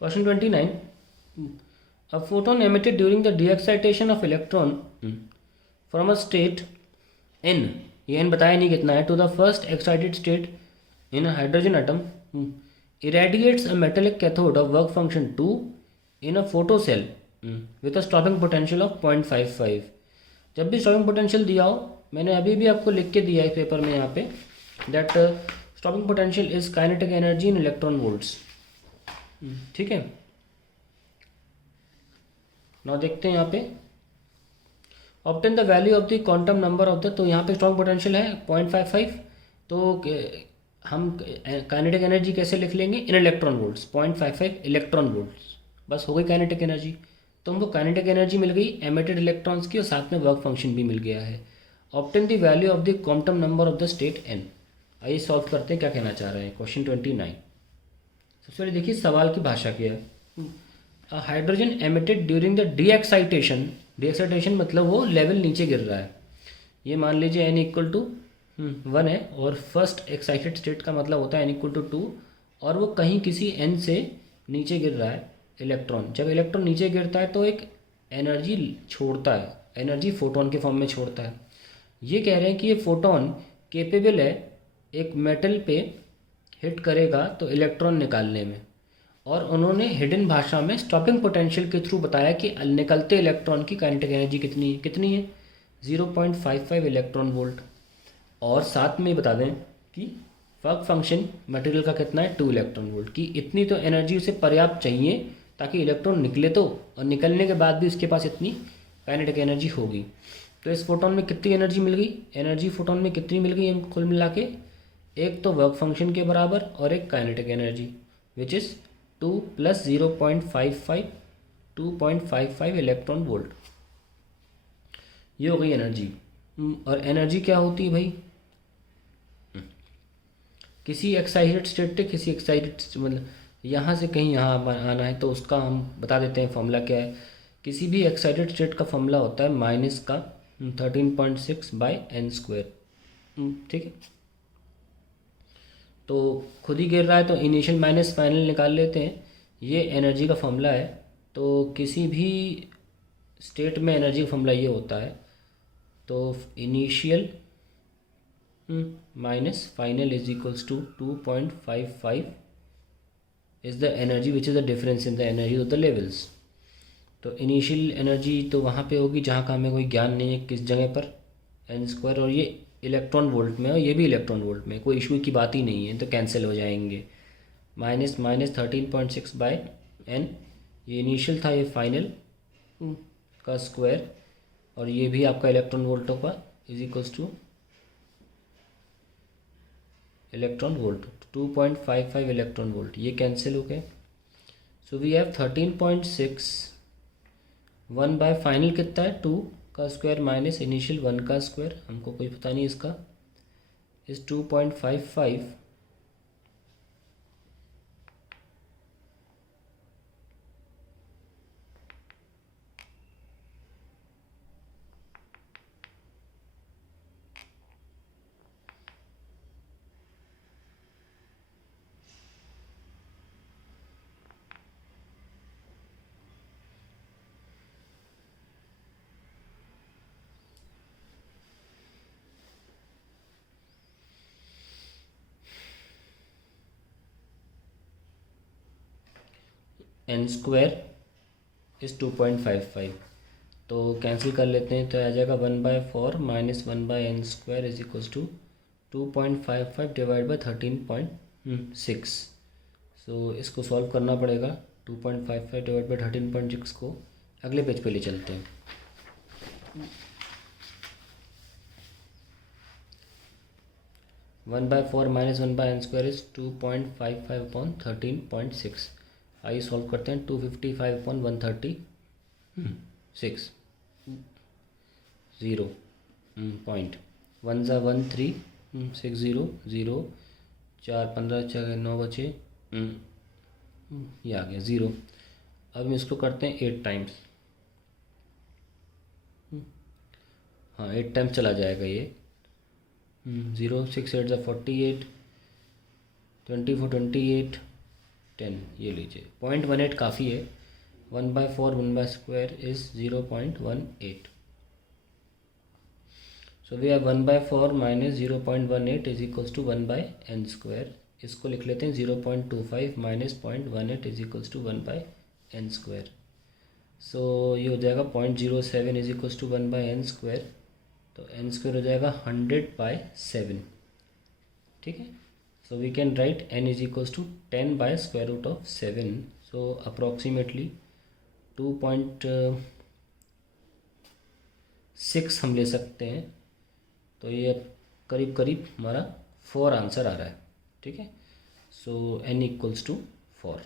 Question 29. A photon emitted during the de-excitation of electron from a state n, ये n बताया नहीं कितना है, to the first excited state in a hydrogen atom irradiates a metallic cathode of work function 2 in a photocell with a stopping potential of 0.55. जब भी stopping potential दिया हो, मैंने अभी भी आपको लिख के दिया है पेपर में यहाँ पे, that stopping potential is kinetic energy in electron volts. ठीक है ना, देखते हैं यहाँ पे. Obtain the value of the quantum number of the, तो यहाँ पे स्ट्रॉन्ग पोटेंशियल है 0.55. तो हम काइनेटिक एनर्जी कैसे लिख लेंगे? इन इलेक्ट्रॉन वोल्ट्स, 0.55 इलेक्ट्रॉन वोल्ट्स, बस हो गई काइनेटिक एनर्जी. तो हमको काइनेटिक एनर्जी मिल गई एमिटेड इलेक्ट्रॉन्स की, और साथ में वर्क फंक्शन भी मिल गया है. Obtain the value of the quantum number of the state n. आइए सॉल्व करते हैं क्या कहना चाह रहे हैं. क्वेश्चन 29. सबसे पहले देखिए सवाल की भाषा क्या है. Hydrogen emitted during the D excitation, D excitation मतलब वो लेवल नीचे गिर रहा है. ये मान लीजिए एन इक्वल टू 1 है, और फर्स्ट एक्साइटेड स्टेट का मतलब होता है एन इक्वल टू 2, और वो कहीं किसी एन से नीचे गिर रहा है इलेक्ट्रॉन. जब इलेक्ट्रॉन नीचे गिरता है तो एक एनर्जी छोड़ता है, एनर्जी फोटोन के फॉर्म में छोड़ता है. ये कह रहे हैं कि ये फोटोन केपेबल है एक मेटल पे हिट करेगा तो इलेक्ट्रॉन निकालने में, और उन्होंने हिडन भाषा में स्टॉपिंग पोटेंशियल के थ्रू बताया कि निकलते इलेक्ट्रॉन की काइनेटिक एनर्जी कितनी है 0.55 इलेक्ट्रॉन वोल्ट. और साथ में बता दें कि वर्क फंक्शन मटेरियल का कितना है 2 इलेक्ट्रॉन वोल्ट की. इतनी तो एनर्जी उसे पर्याप्त चाहिए ताकि इलेक्ट्रॉन निकले तो, और निकलने के बाद भी उसके पास इतनी काइनेटिक एनर्जी होगी. तो इस फोटोन में कितनी एनर्जी मिल गई? एनर्जी फोटोन में कितनी मिल गई हमको कुल मिला के? एक तो वर्क फंक्शन के बराबर और एक kinetic energy, which is 2 + 0.55, 2.55 electron volt. ये हो गई एनर्जी. और एनर्जी क्या होती है भाई? किसी एक्साइटेड स्टेट से किसी एक्साइटेड, मतलब यहाँ से कहीं यहाँ आना है तो उसका हम बता देते हैं फॉर्मूला क्या है. किसी भी एक्साइटेड स्टेट का फॉर्मूला होता है माइनस का 13.6/n². ठीक है, तो खुद ही गिर रहा है तो इनिशियल माइनस फाइनल निकाल लेते हैं. ये एनर्जी का फॉर्मूला है. तो किसी भी स्टेट में एनर्जी का फॉर्मूला ये होता है. तो initial minus final is equals to 2.55 is the energy which is the difference in the energy of the levels. तो इनिशियल एनर्जी तो वहाँ पे होगी जहाँ का हमें कोई ज्ञान नहीं है किस जगह पर, n², और ये इलेक्ट्रॉन वोल्ट में, और ये भी इलेक्ट्रॉन वोल्ट में, कोई इशू की बात ही नहीं है, तो कैंसिल हो जाएंगे. माइनस 13.6/n, ये इनिशियल था, ये फाइनल का स्क्वायर, और ये भी आपका इलेक्ट्रॉन वोल्ट होगा is equals to electron volt 2.55 electron volt. ये कैंसिल हो गए. So we have 13.6, 1 by final कितना है 2 का स्क्वायर माइनस इनिशियल 1 का स्क्वायर, हमको कोई पता नहीं इसका, इस 2.55 n² इज़ 2.55. तो कैंसिल कर लेते हैं तो आ जाएगा 1/4 minus 1/n² is equals to 2.55 divide by 13.6. So इसको सॉल्व करना पड़ेगा. 2.55 डिवाइड बाई 13.6 को अगले पेज पे ले चलते हैं. 1/4 माइनस 1/n² इज 2.55/13.6. आइए सॉल्व करते हैं. 255/136 0 पॉइंट 1 ज़ा 1 3 6 0 0 4 15 6 9 बचे, ये आ गया 0. अब हम इसको करते हैं 8 टाइम्स. हाँ 8 टाइम्स चला जाएगा ये. 0 6 8 ज़ा 48, 24 28, 10, ये लीजिए 0.18 काफ़ी है। 1/4 1/square is 0.18. So we have 1/4 minus 0.18 is equals to 1/n²। इसको लिख लेते हैं 0.25 minus 0.18 is equals to 1/n²। So ये हो जाएगा 0.07 इज इक्वल्स टू 1/n²। तो n² हो जाएगा 100/7, ठीक है। So we can write n is equals to 10/√7। So approximately 2.6 हम ले सकते हैं। तो ये करीब करीब हमारा 4 आंसर आ रहा है, ठीक है। सो n इक्वल्स टू 4।